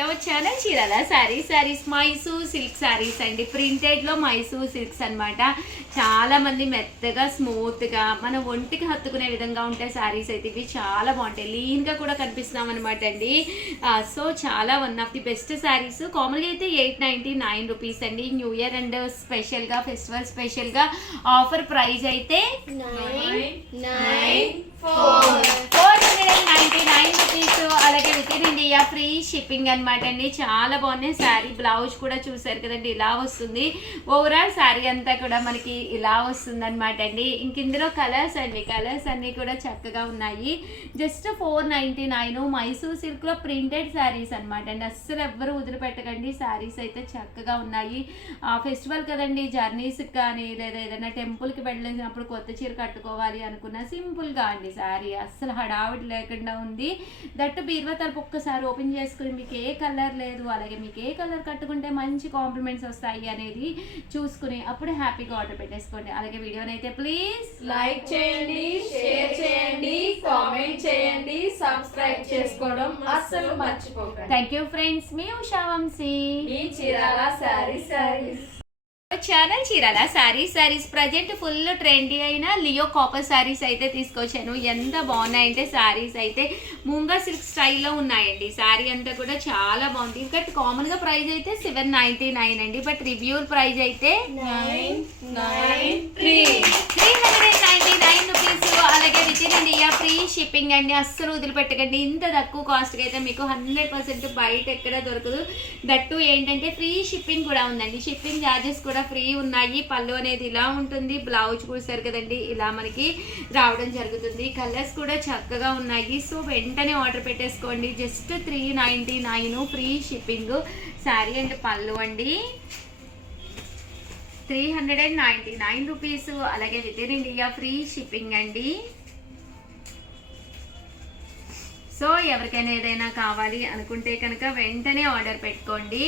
వచ్చానా చీరాల శారీస్ మైసూర్ సిల్క్ శారీస్ అండి. ప్రింటెడ్ లో మైసూర్ సిల్క్స్ అన్నమాట. చాలా మంది మెత్తగా స్మూత్ గా మన ఒంటికి హత్తుకునే విధంగా ఉంటాయి శారీస్ అయితే. ఇవి చాలా బాగుంటాయి, లీన్ గా కూడా కనిపిస్తున్నాం అనమాట అండి. సో చాలా one of the best saris. Common గా అయితే 899 రూపీస్ అండి. న్యూ ఇయర్ అండ్ స్పెషల్ గా ఫెస్టివల్ స్పెషల్ గా ఆఫర్ ప్రైస్ అయితే 499 రూపీస్. అలాగే with in India free shipping అనమాట అండి. చాలా బాగున్నాయి. శారీ బ్లౌజ్ కూడా చూసారు కదండి, ఇలా వస్తుంది. ఓవరాల్ శారీ అంతా కూడా మనకి ఇలా వస్తుంది అనమాట అండి. ఇంక ఇందులో కలర్స్ అండి, కలర్స్ అన్ని కూడా చక్కగా ఉన్నాయి. జస్ట్ 499 మైసూర్ సిల్క్ లో ప్రింటెడ్ శారీస్ అనమాట అండి. అస్సలు ఎవ్వరు వదిలిపెట్టకండి, శారీస్ అయితే చక్కగా ఉన్నాయి. ఫెస్టివల్ కదండి, జర్నీస్ కానీ లేదా ఏదైనా టెంపుల్కి వెళ్ళినప్పుడు కొత్త చీర కట్టుకోవాలి అనుకున్న సింపుల్గా అండి శారీ. అస్సలు హడావిడి లేకుండా ఉంది. దట్టు బీరువా తలుపు ఒక్కసారి ఓపెన్ చేసుకుని మీకు ఏ కలర్ లేదు, అలాగే మీకు ఏ కలర్ కట్టుకుంటే మంచి కాంప్లిమెంట్స్ వస్తాయి అనేది చూసుకుని అప్పుడు హ్యాపీగా ఆర్డర్ పెట్టేసుకోండి. అలాగే వీడియోని అయితే ప్లీజ్ లైక్ చేయండి, షేర్ చేయండి, కామెంట్ చేయండి, సబ్స్క్రైబ్ చేసుకోవడం అస్సలు మర్చిపోకండి. Thank you friends. మీ ఉషా వంశీ, మీ Chirala sarees. Channel Chirala sarees present full trendy అయిన లియో కాపర్ శారీస్ అయితే తీసుకొచ్చాను. ఎంత బాగున్నాయంటే శారీస్ అయితే ముంగా సిల్క్ స్టైల్లో ఉన్నాయండి. శారీ అంతా కూడా చాలా బాగుంది. ఇంకా కామన్ గా ప్రైస్ అయితే 799 అండి, బట్ రివ్యూ ప్రైస్ అయితే 399 రూపీస్. అలాగే with in India free shipping అండి. అస్సలు వదిలిపెట్టకండి. ఇంత తక్కువ కాస్ట్ కి అయితే మీకు 100% బయట ఎక్కడ దొరకదు. దట్టు ఏంటంటే ఫ్రీ షిప్పింగ్ కూడా ఉందండి. షిప్పింగ్ ఛార్జెస్ కూడా ఫ్రీ ఉన్నాయి. పళ్ళు అనేది ఇలా ఉంటుంది. బ్లౌజ్ చూసారు కదండి, ఇలా మనకి రావడం జరుగుతుంది. కలర్స్ కూడా చక్కగా ఉన్నాయి. సో వెంటనే ఆర్డర్ పెట్టేసుకోండి. Just 399 free shipping. Sari and పళ్ళు అండి 399 రూపీస్. అలాగే with in India free shipping అండి. సో ఎవరికైనా ఏదైనా కావాలి అనుకుంటే కనుక వెంటనే ఆర్డర్ పెట్టుకోండి.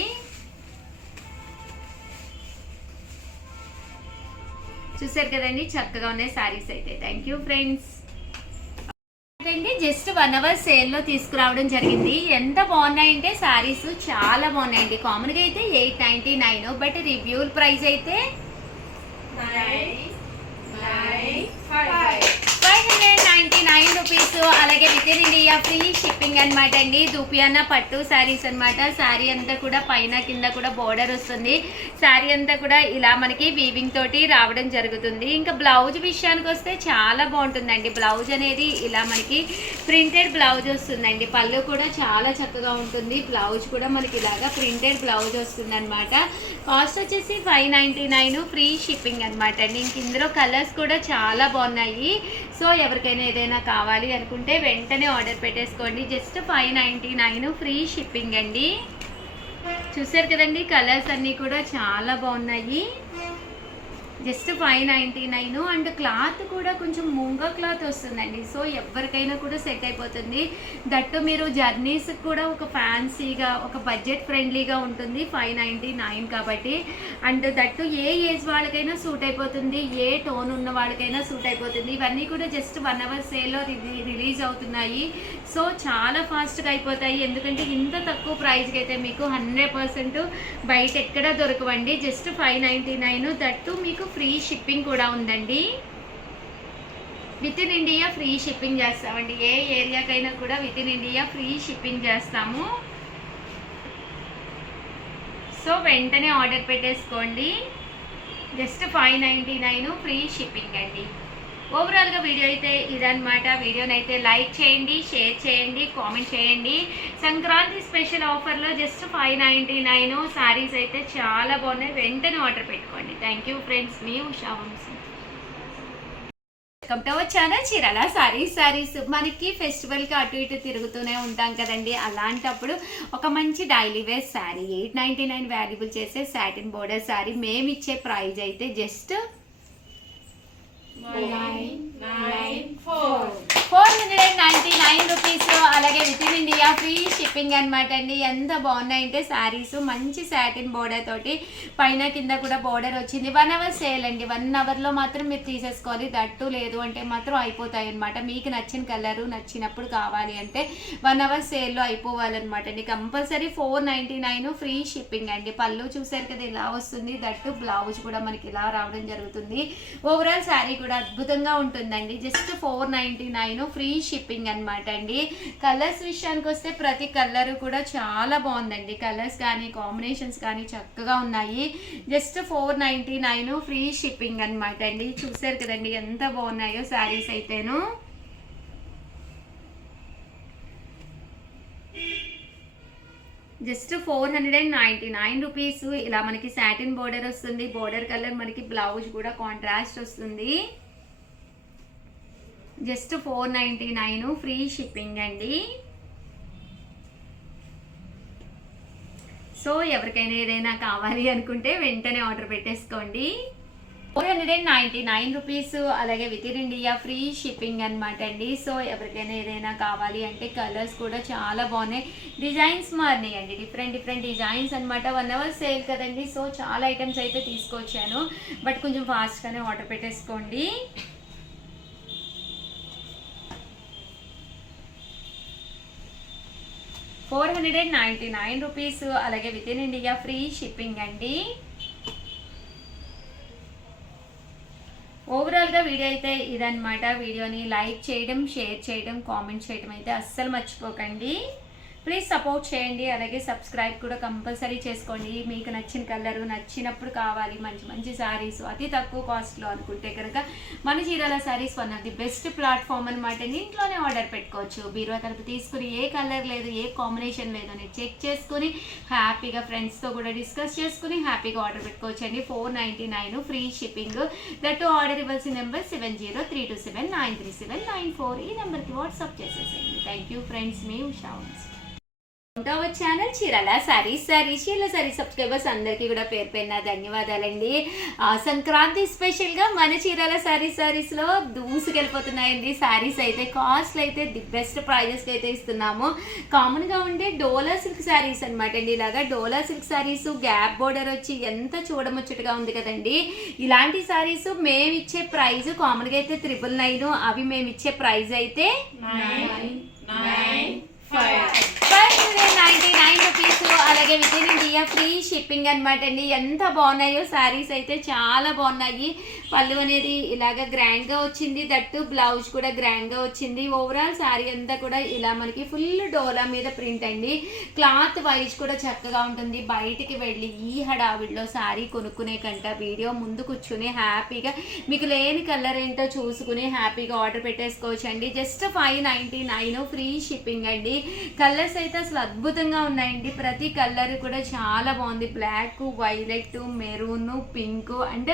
చూసారు కదండి, చక్కగా ఉన్నాయి శారీస్ అయితే. Thank you friends. Just 1 hour sale లో తీసుకురావడం జరిగింది. ఎంత బాగున్నాయంటే శారీస్ చాలా బాగున్నాయండి. కామన్ గా అయితే 899, బట్ రివ్యూ ప్రైస్ అయితే 599 రూపీస్. అలాగే with in India free shipping అనమాట అండి. దూపియానా పట్టు శారీస్ అనమాట. శారీ అంతా కూడా పైన కింద కూడా బోర్డర్ వస్తుంది. శారీ అంతా కూడా ఇలా మనకి వీవింగ్ తోటి రావడం జరుగుతుంది. ఇంకా బ్లౌజ్ విషయానికి వస్తే చాలా బాగుంటుందండి. బ్లౌజ్ అనేది ఇలా మనకి ప్రింటెడ్ బ్లౌజ్ వస్తుందండి. పళ్ళు కూడా చాలా చక్కగా ఉంటుంది. బ్లౌజ్ కూడా మనకి ఇలాగా ప్రింటెడ్ బ్లౌజ్ వస్తుంది అనమాట. కాస్ట్ వచ్చేసి 599 ఫ్రీ షిప్పింగ్ అనమాట అండి. ఇంక ఇందులో కలర్స్ కూడా చాలా బాగున్నాయి. సో ఎవరికైనా ఏదైనా కావాలి అనుకుంటే వెంటనే ఆర్డర్ పెట్టేసుకోండి. జస్ట్ 599 ఫ్రీ షిప్పింగ్ అండి. చూసారు కదండి, కలర్స్ అన్నీ కూడా చాలా బాగున్నాయి. జస్ట్ 599 అండ్ క్లాత్ కూడా కొంచెం ముంగా క్లాత్ వస్తుందండి. సో ఎవరికైనా కూడా సెట్ అయిపోతుంది. దట్టు మీరు జర్నీస్ కూడా ఒక ఫ్యాన్సీగా ఒక బడ్జెట్ ఫ్రెండ్లీగా ఉంటుంది 599 కాబట్టి. అండ్ దట్టు ఏ ఏజ్ వాళ్ళకైనా సూట్ అయిపోతుంది, ఏ టోన్ ఉన్న వాళ్ళకైనా సూట్ అయిపోతుంది. ఇవన్నీ కూడా జస్ట్ 1 అవర్ సేల్లో రిలీజ్ అవుతున్నాయి. సో చాలా ఫాస్ట్గా అయిపోతాయి. ఎందుకంటే ఇంత తక్కువ ప్రైస్కి అయితే మీకు 100% బయట ఎక్కడ దొరకవండి. జస్ట్ 599. దట్టు మీకు ఫ్రీ షిప్పింగ్ కూడా ఉందండి. With in India free shipping చేస్తామండి. ఏ ఏరియాకైనా కూడా with in India free shipping చేస్తాము. సో వెంటనే ఆర్డర్ పెట్టేసుకోండి. జస్ట్ 599 ఫ్రీ షిప్పింగ్ అండి. ఓవరాల్గా వీడియో అయితే ఇదనమాట. వీడియోని అయితే లైక్ చేయండి, షేర్ చేయండి, కామెంట్ చేయండి. సంక్రాంతి స్పెషల్ ఆఫర్లో జస్ట్ 599 శారీస్ అయితే చాలా బాగున్నాయి. వెంటనే ఆర్డర్ పెట్టుకోండి. Thank you friends. మీ Usha Vamshi. Welcome to our channel Chirala sarees. మనకి ఫెస్టివల్కి అటు ఇటు తిరుగుతూనే ఉంటాం కదండి. అలాంటప్పుడు ఒక మంచి డైలీ వేర్ శారీ 899 వాల్యుబుల్ చేసే సాటిన్ బోర్డర్ శారీ. మేము ఇచ్చే ప్రైజ్ అయితే జస్ట్ 999 499 రూపీస్, అలాగే with in India free shipping అనమాట అండి. ఎంత బాగున్నాయంటే శారీస్ మంచి సాటిన్ బోర్డర్ తోటి పైన కింద కూడా బోర్డర్ వచ్చింది. 1 అవర్ సేల్ అండి. 1 అవర్లో మాత్రం మీరు తీసేసుకోవాలి. దట్టు లేదు అంటే మాత్రం అయిపోతాయి అనమాట. మీకు నచ్చిన కలరు నచ్చినప్పుడు కావాలి అంటే 1 అవర్ సేల్లో అయిపోవాలన్నమాట అండి. కంపల్సరీ 499 ఫ్రీ షిప్పింగ్ అండి. పళ్ళు చూసారు కదా ఇలా వస్తుంది. దట్టు బ్లౌజ్ కూడా మనకి ఇలా రావడం జరుగుతుంది. ఓవరాల్ శారీ కూడా అద్భుతంగా ఉంటుందండి. జస్ట్ 499 ఫ్రీ షిప్పింగ్ అనమాట అండి. కలర్స్ విషయానికి వస్తే ప్రతి కలర్ కూడా చాలా బాగుందండి. కలర్స్ కానీ కాంబినేషన్స్ కానీ చక్కగా ఉన్నాయి. జస్ట్ 499 ఫ్రీ షిప్పింగ్ అనమాట అండి. చూసారు కదండి ఎంత బాగున్నాయో శారీస్ అయితేను. Just 499 rupees. ఇలా మనకి సాటిన్ బోర్డర్ వస్తుంది. బోర్డర్ కలర్ మనకి బ్లౌజ్ కూడా కాంట్రాస్ట్ వస్తుంది. జస్ట్ 499 ఫ్రీ షిప్పింగ్ అండి. సో ఎవరికైనా ఏదైనా కావాలి అనుకుంటే వెంటనే ఆర్డర్ పెట్టేసుకోండి. 499 రూపీస్, అలాగే with in India free shipping అనమాట అండి. సో ఎవరికైనా ఏదైనా కావాలి అంటే కలర్స్ కూడా చాలా బాగున్నాయి. డిజైన్స్ మారినాయి అండి. డిఫరెంట్ డిజైన్స్ అనమాట. 1 అవర్ సేల్ కదండి. సో చాలా ఐటమ్స్ అయితే తీసుకొచ్చాను. బట్ కొంచెం ఫాస్ట్గానే ఆర్డర్ పెట్టేసుకోండి. $499 రూపీస్, అలాగే with in India free shipping అండి. ఓవరాల్గా వీడియో అయితే ఇదన్నమాట. వీడియోని లైక్ చేయడం, షేర్ చేయడం, కామెంట్ చేయడం అయితే అస్సలు మర్చిపోకండి. ప్లీజ్ సపోర్ట్ చేయండి. అలాగే సబ్స్క్రైబ్ కూడా కంపల్సరీ చేసుకోండి. మీకు నచ్చిన కలరు నచ్చినప్పుడు కావాలి మంచి మంచి శారీస్ అతి తక్కువ కాస్ట్లో అనుకుంటే కనుక మన Chirala saris one of the best platform అనమాట. ఇంట్లోనే ఆర్డర్ పెట్టుకోవచ్చు. బీరువా తలుపు తీసుకుని ఏ కలర్ లేదు, ఏ కాంబినేషన్ లేదు అని చెక్ చేసుకుని హ్యాపీగా ఫ్రెండ్స్తో కూడా డిస్కస్ చేసుకుని హ్యాపీగా ఆర్డర్ పెట్టుకోవచ్చు అండి. 499 ఫ్రీ షిప్పింగ్. దట్టు ఆర్డర్ ఇవ్వాల్సిన నెంబర్ 7032793794. ఈ నెంబర్కి వాట్సాప్ చేసేసేయండి. Thank you friends. మీ ఉషా ఛానల్ చీరాల శారీస్. చీరాల శారీస్ సబ్స్క్రైబర్స్ అందరికీ కూడా పేరు పేరున ధన్యవాదాలండి. సంక్రాంతి స్పెషల్గా మన చీరాల శారీస్లో దూసుకెళ్ళిపోతున్నాయండి. శారీస్ అయితే కాస్ట్లు అయితే ది బెస్ట్ ప్రైజెస్కి అయితే ఇస్తున్నాము. కామన్గా ఉండే డోలా సిల్క్ శారీస్ అనమాట అండి. ఇలాగా డోలా సిల్క్ శారీస్ గ్యాప్ బోర్డర్ వచ్చి ఎంత చూడముచ్చటగా ఉంది కదండి. ఇలాంటి శారీస్ మేము ఇచ్చే ప్రైజ్ కామన్గా అయితే 999. అవి మేము ఇచ్చే ప్రైజ్ అయితే 599 రూపీస్, అలాగే with in India free shipping అనమాట అండి. ఎంత బాగున్నాయో శారీస్ అయితే చాలా బాగున్నాయి. పళ్ళు అనేది ఇలాగ గ్రాండ్గా వచ్చింది. దట్టు బ్లౌజ్ కూడా గ్రాండ్గా వచ్చింది. ఓవరాల్ శారీ అంతా కూడా ఇలా మనకి ఫుల్ డోలా మీద ప్రింట్ అండి. క్లాత్ వైజ్ కూడా చక్కగా ఉంటుంది. బయటికి వెళ్ళి ఈ హడావిడిలో శారీ కొనుక్కునే కంట వీడియో ముందు కూర్చుని హ్యాపీగా మీకు లేని కలర్ ఏంటో చూసుకుని హ్యాపీగా ఆర్డర్ పెట్టేసుకోవచ్చు అండి. జస్ట్ 599 ఫ్రీ షిప్పింగ్ అండి. కలర్స్ అయితే అసలు అద్భుతంగా ఉన్నాయండి. ప్రతి కలర్ కూడా చాలా బాగుంది. Black, violet, maroon, pink and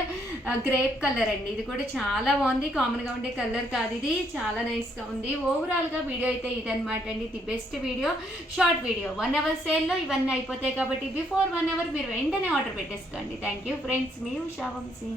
grape colour అండి. ఇది కూడా చాలా బాగుంది. కామన్గా ఉండే కలర్ కాదు ఇది. చాలా నైస్గా ఉంది. ఓవరాల్గా వీడియో అయితే ఇదనమాట అండి. The best video, short video. 1 hour సేల్లో ఇవన్నీ అయిపోతాయి కాబట్టి బిఫోర్ 1 అవర్ మీరు వెంటనే ఆర్డర్ పెట్టేసుకోండి. Thank you friends. మీ ఉషా వంశీ.